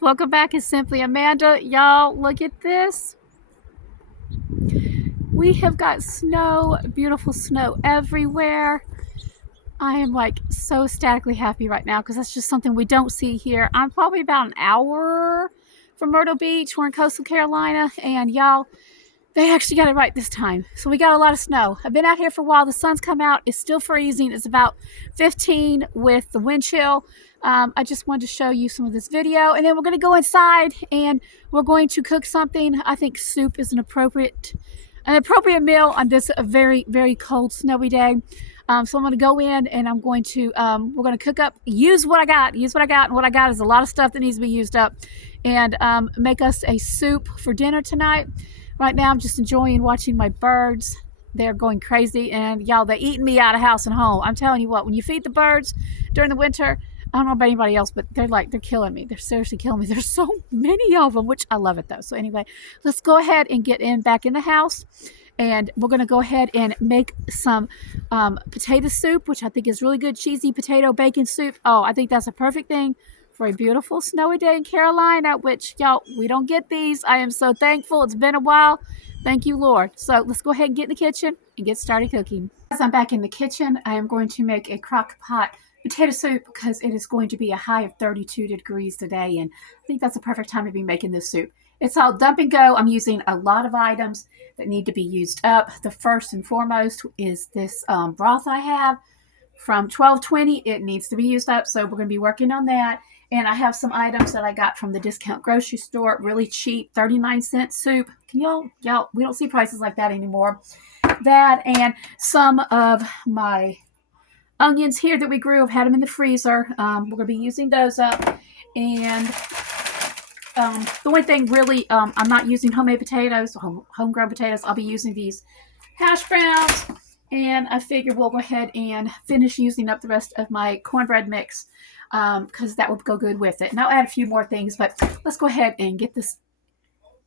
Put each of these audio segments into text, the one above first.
guys, welcome back. It's Simply Amanda. Y'all, look at this. We have got snow, beautiful snow everywhere. I am like so ecstatically happy right now because that's just something we don't see here. I'm probably about an hour from Myrtle Beach. We're in coastal Carolina, and y'all, they actually got it right this time. So we got a lot of snow. I've been out here for a while. The sun's come out. It's still freezing. It's about 15 with the wind chill. I just wanted to show you some of this video, and then we're going to go inside and we're going to cook something. I think soup is an appropriate meal on this very, very cold, snowy day. So I'm going to go in and I'm going to, we're going to cook up, use what I got. And what I got is a lot of stuff that needs to be used up, and make us a soup for dinner tonight. Right now, I'm just enjoying watching my birds. They're going crazy, and y'all, they're eating me out of house and home. I'm telling you what, when you feed the birds during the winter, I don't know about anybody else, but they're killing me. They're seriously killing me. There's so many of them, which I love it though. So anyway, let's go ahead and get back in the house, and we're going to go ahead and make some potato soup, which I think is really good, cheesy potato bacon soup. Oh, I think that's a perfect thing for a beautiful snowy day in Carolina, which, y'all, we don't get these. I am so thankful. It's been a while. Thank you, Lord. So let's go ahead and get in the kitchen and get started cooking. As I'm back in the kitchen, I am going to make a crock pot potato soup because it is going to be a high of 32 degrees today, and I think that's a perfect time to be making this soup. It's all dump and go. I'm using a lot of items that need to be used up. The first and foremost is this broth I have from 1220. It needs to be used up, so we're going to be working on that. And I have some items that I got from the discount grocery store, really cheap, 39-cent soup. Can y'all, we don't see prices like that anymore. That and some of my onions here that we grew. I've had them in the freezer. We're going to be using those up. And the only thing really, I'm not using homemade potatoes, homegrown potatoes. I'll be using these hash browns. And I figure we'll go ahead and finish using up the rest of my cornbread mix, because that will go good with it. And I'll add a few more things, but let's go ahead and get this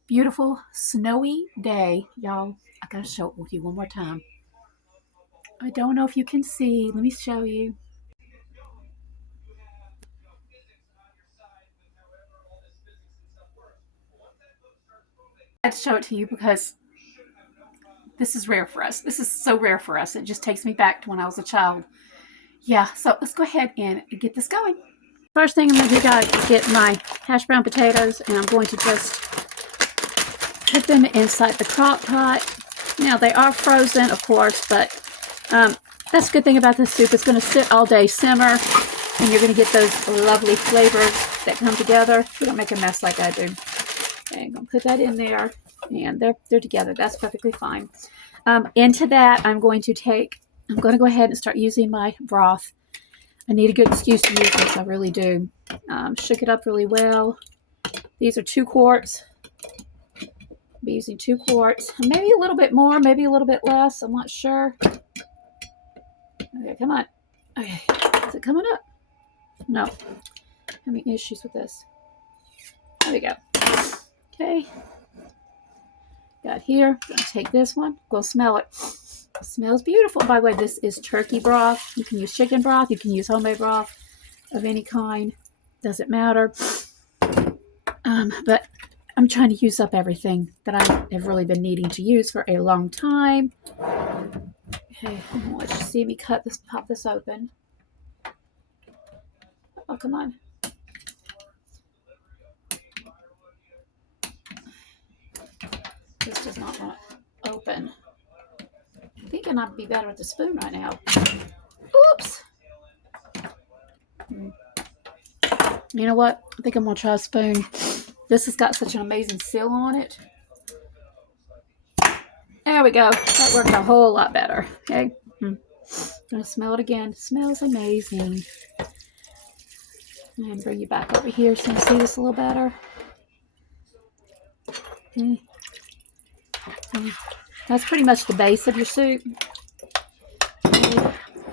beautiful snowy day. Y'all, I gotta show it with you one more time. I don't know if you can see. Let me show you. I had to show it to you because this is rare for us. This is so rare for us. It just takes me back to when I was a child. Yeah, so let's go ahead and get this going. First thing I'm going to do, guys, is get my hash brown potatoes, and I'm going to just put them inside the crock pot. Now, they are frozen, of course, but that's a good thing about this soup. It's going to sit all day, simmer, and you're going to get those lovely flavors that come together. You don't make a mess like I do. Okay, I'm going to put that in there, and they're together. That's perfectly fine. Into that, I'm going to go ahead and start using my broth. I need a good excuse to use this. I really do. Shook it up really well. These are 2 quarts. I'll be using 2 quarts. Maybe a little bit more, maybe a little bit less. I'm not sure. Okay, come on. Okay, is it coming up? No. Having issues with this. There we go. Okay. Got here. I'm going to take this one. Go smell it. It smells beautiful. By the way, this is turkey broth. You can use chicken broth. You can use homemade broth of any kind. Doesn't matter. But I'm trying to use up everything that I have really been needing to use for a long time. Okay, let's just see me pop this open. Oh, come on. This does not want to open. I'm thinking I'd be better with the spoon right now. Oops. You know what? I think I'm going to try a spoon. This has got such an amazing seal on it. There we go. That worked a whole lot better. Okay. I'm going to smell it again. It smells amazing. And bring you back over here so you can see this a little better. Okay. That's pretty much the base of your soup.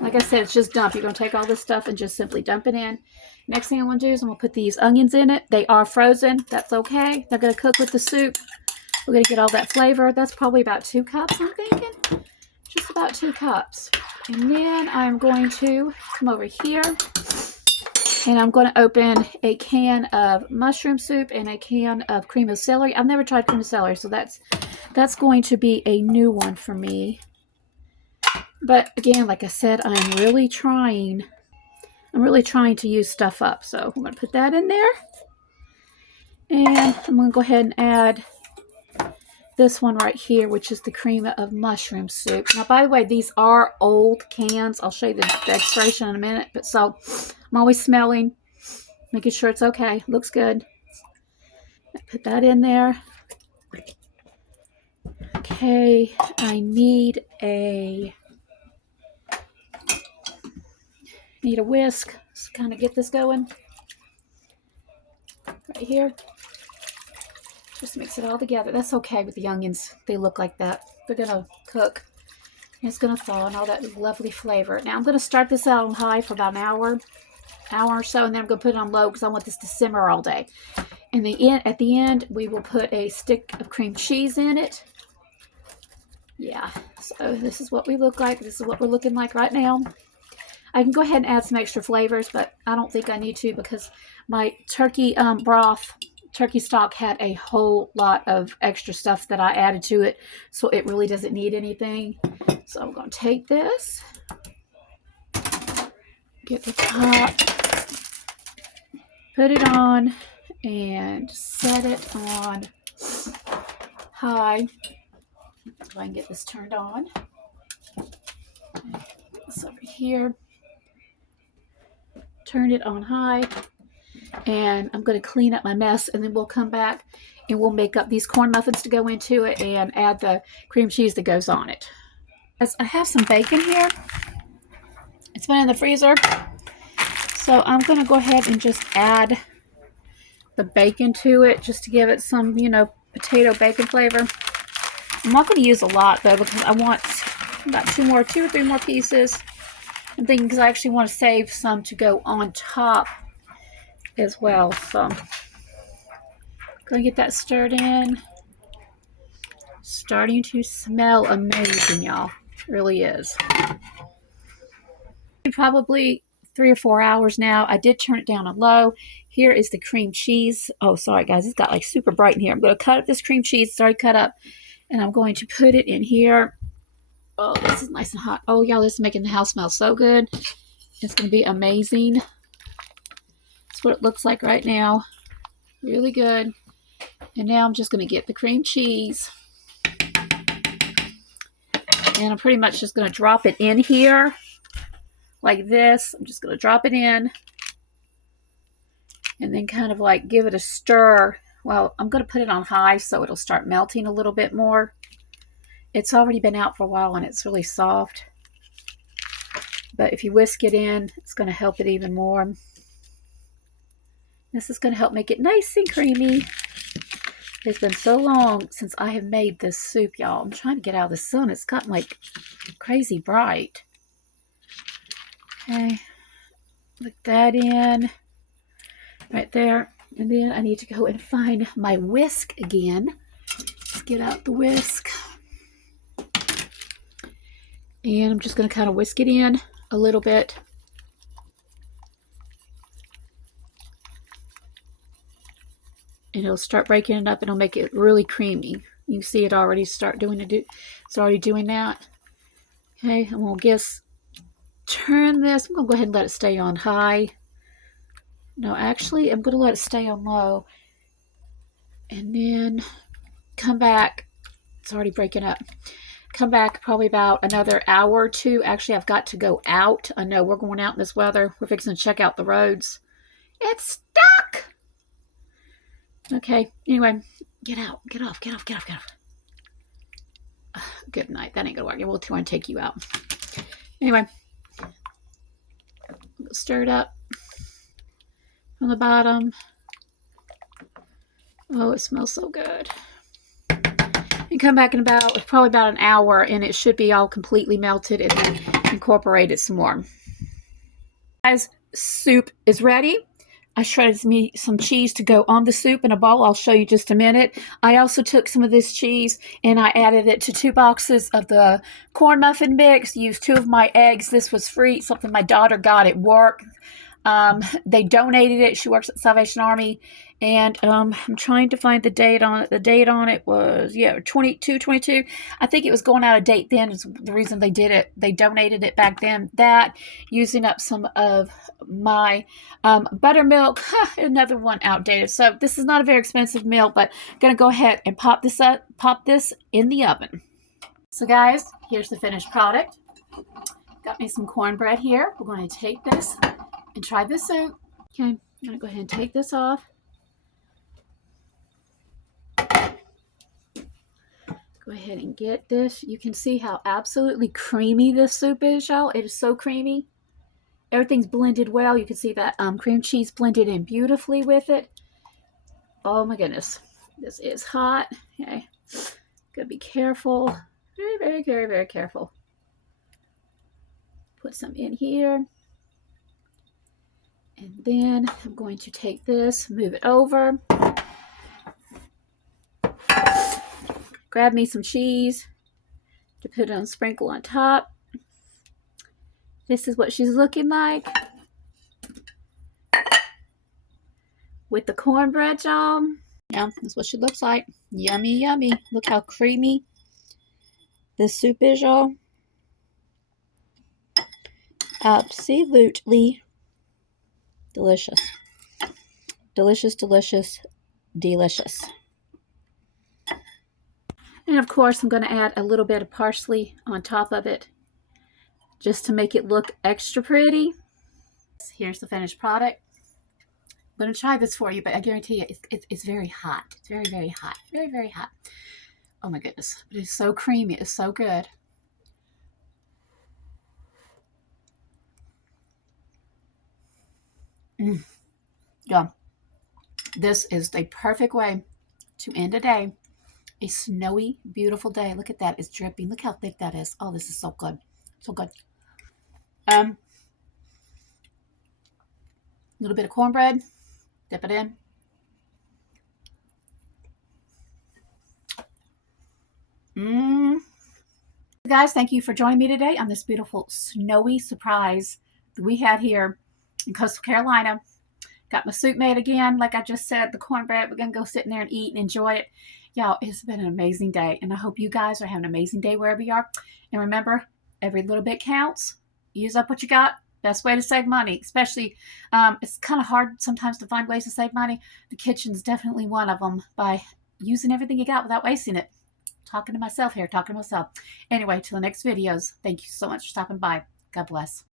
Like I said, it's just dump. You're going to take all this stuff and just simply dump it in. Next thing I'm going to do is I'm going to put these onions in it. They are frozen. That's okay. They're going to cook with the soup. We're going to get all that flavor. That's probably about 2 cups, I'm thinking. Just about 2 cups. And then I'm going to come over here And I'm going to open a can of mushroom soup and a can of cream of celery. I've never tried cream of celery, so that's going to be a new one for me. But again, like I said, I'm really trying to use stuff up. So I'm going to put that in there. And I'm going to go ahead and add this one right here, which is the cream of mushroom soup. Now, by the way, these are old cans. I'll show you the expiration in a minute. But so I'm always smelling, making sure it's okay. Looks good. Put that in there. Okay, I need a whisk to kind of get this going. Right here. Just mix it all together. That's okay with the onions. They look like that. They're going to cook. And it's going to thaw and all that lovely flavor. Now I'm going to start this out on high for about an hour or so, and then I'm going to put it on low because I want this to simmer all day. And at the end, we will put a stick of cream cheese in it. Yeah, so this is what we look like. This is what we're looking like right now. I can go ahead and add some extra flavors, but I don't think I need to because my turkey turkey stock had a whole lot of extra stuff that I added to it, so it really doesn't need anything. So I'm going to take this, get the top, put it on, and set it on high so I can get this turned on. Get this over here, turn it on high. And I'm going to clean up my mess, and then we'll come back and we'll make up these corn muffins to go into it and add the cream cheese that goes on it. As I have some bacon here. It's been in the freezer. So I'm going to go ahead and just add the bacon to it just to give it some, potato bacon flavor. I'm not going to use a lot though because I want about two or three more pieces. I'm thinking because I actually want to save some to go on top as well. So I'm going to get that stirred in. Starting to smell amazing, y'all. It really is. Probably 3 or 4 hours now. I did turn it down on low. Here is the cream cheese. Oh, sorry guys, it's got like super bright in here. I'm going to cut up this cream cheese. It's already cut up. And I'm going to put it in here. Oh, this is nice and hot. Oh, y'all, this is making the house smell so good. It's going to be amazing. That's what it looks like right now. Really good. And now I'm just going to get the cream cheese. And I'm pretty much just going to drop it in here like this. I'm just going to drop it in. And then kind of like give it a stir. Well, I'm going to put it on high so it'll start melting a little bit more. It's already been out for a while and it's really soft. But if you whisk it in, it's going to help it even more. This is going to help make it nice and creamy. It's been so long since I have made this soup, y'all. I'm trying to get out of the sun. It's gotten like crazy bright. Okay. Put that in right there. And then I need to go and find my whisk again. Let's get out the whisk. And I'm just going to kind of whisk it in a little bit. And it'll start breaking it up and it'll make it really creamy. You can see it already start doing it. It's already doing that. Okay, and we'll just turn this. I'm going to go ahead and let it stay on high. No, actually, I'm going to let it stay on low. And then come back. It's already breaking up. Come back probably about another hour or two. Actually, I've got to go out. I know we're going out in this weather. We're fixing to check out the roads. It's stuck. Okay, anyway, get out. Get off. Good night. That ain't gonna work. We'll try and take you out. Anyway, stir it up from the bottom. Oh, it smells so good. And come back in probably about an hour, and it should be all completely melted and then incorporate it some more. Guys, soup is ready. I shredded me some cheese to go on the soup in a bowl. I'll show you just a minute. I also took some of this cheese and I added it to 2 boxes of the corn muffin mix. Used 2 of my eggs. This was free, something my daughter got at work. They donated it. She works at Salvation Army, and I'm trying to find the date on it. The date on it was 22. I think it was going out of date then. Is the reason they did it. They donated it back then. That, using up some of my buttermilk, another one outdated. So this is not a very expensive meal, but I'm gonna go ahead and pop this in the oven. So guys, here's the finished product. Got me some cornbread here. We're going to take this and try this soup. Okay, I'm going to go ahead and take this off. Go ahead and get this. You can see how absolutely creamy this soup is, y'all. It is so creamy. Everything's blended well. You can see that cream cheese blended in beautifully with it. Oh my goodness. This is hot. Okay. Gotta be careful. Very careful. Put some in here. And then I'm going to take this, move it over. Grab me some cheese to put on, sprinkle on top. This is what she's looking like with the cornbread, y'all. Yeah, that's what she looks like. Yummy, yummy. Look how creamy this soup is, y'all. Absolutely delicious. Delicious, delicious, delicious. And of course, I'm going to add a little bit of parsley on top of it just to make it look extra pretty. Here's the finished product. I'm going to try this for you, but I guarantee you it's very hot. It's very hot. Very hot. Oh my goodness. But it's so creamy. It's so good. Yeah. This is the perfect way to end a day. A snowy, beautiful day. Look at that. It's dripping. Look how thick that is. Oh, this is so good. So good. A little bit of cornbread. Dip it in. Guys, thank you for joining me today on this beautiful snowy surprise that we had here in Coastal Carolina. Got my soup made again. Like I just said, the cornbread, we're going to go sit in there and eat and enjoy it. Y'all, it's been an amazing day, and I hope you guys are having an amazing day wherever you are. And remember, every little bit counts. Use up what you got. Best way to save money, especially it's kind of hard sometimes to find ways to save money. The kitchen's definitely one of them, by using everything you got without wasting it. Talking to myself here, talking to myself. Anyway, till the next videos, thank you so much for stopping by. God bless.